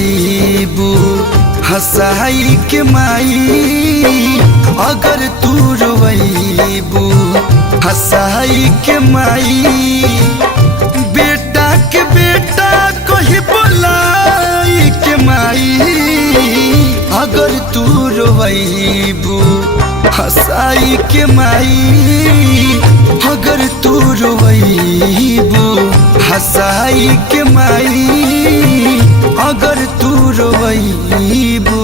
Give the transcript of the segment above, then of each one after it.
रोइबू हंसाई के माई, अगर तू रोइबू हंसाई के माई। बेटा के बेटा कही बोलाई के माई, अगर तू रोइबू हंसाई के माई, अगर तू रोइबू हंसाई के माई, अगर तू रोइबू।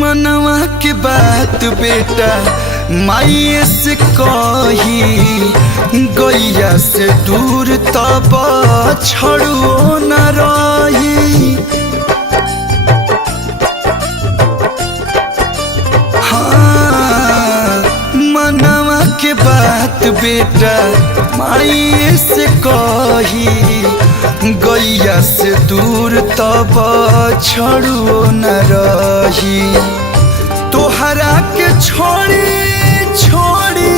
मनवा के बात बेटा माई से कही, गैया से दूर तब छड़ो न रही। हाँ, मनवा के बात बेटा माई से कही, गैया से दूर तब छड़ो न रही। तोहरा के छोड़ी छोड़ी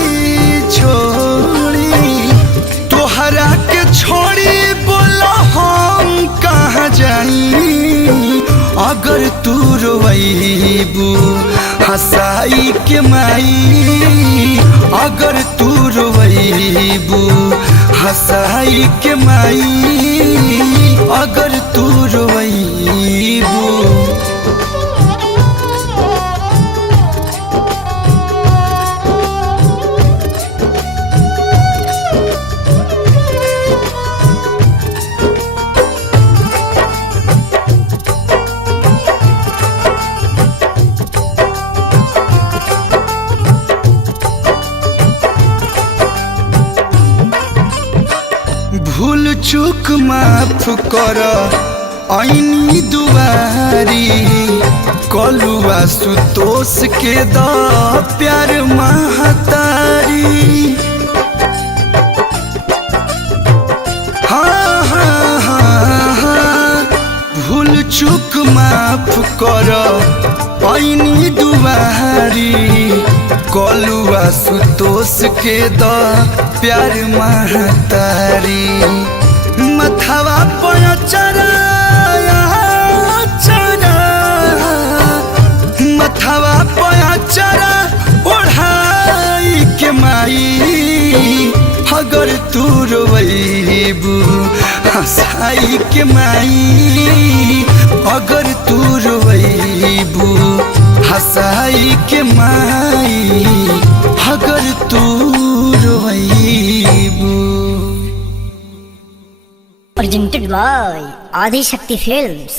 छोड़ी, तोहरा के छोड़ी बोला हम कहाँ जाई, अगर तू रोइबू हंसाई के माई, अगर तू रोइबू हंसाई के माई, अगर तू रोइबू। भूल चूक माफ कर आईनी दुआरी, कलुआ सुतोष के द प्यार महतारी। हाँ हाँ हाँ हाँ, भूल चूक माफ कर आईनी दुआरी, कलुआ सुतोष के द प्यार महतारी। मथवा पर चरा चरा, मथवा पर चरा ओढ़ाई के माई, अगर तू रोइबू हंसाई के माई, अगर तू रोइबू हंसाई के माई, अगर तू रोइबू। Presented by Adi Shakti Films।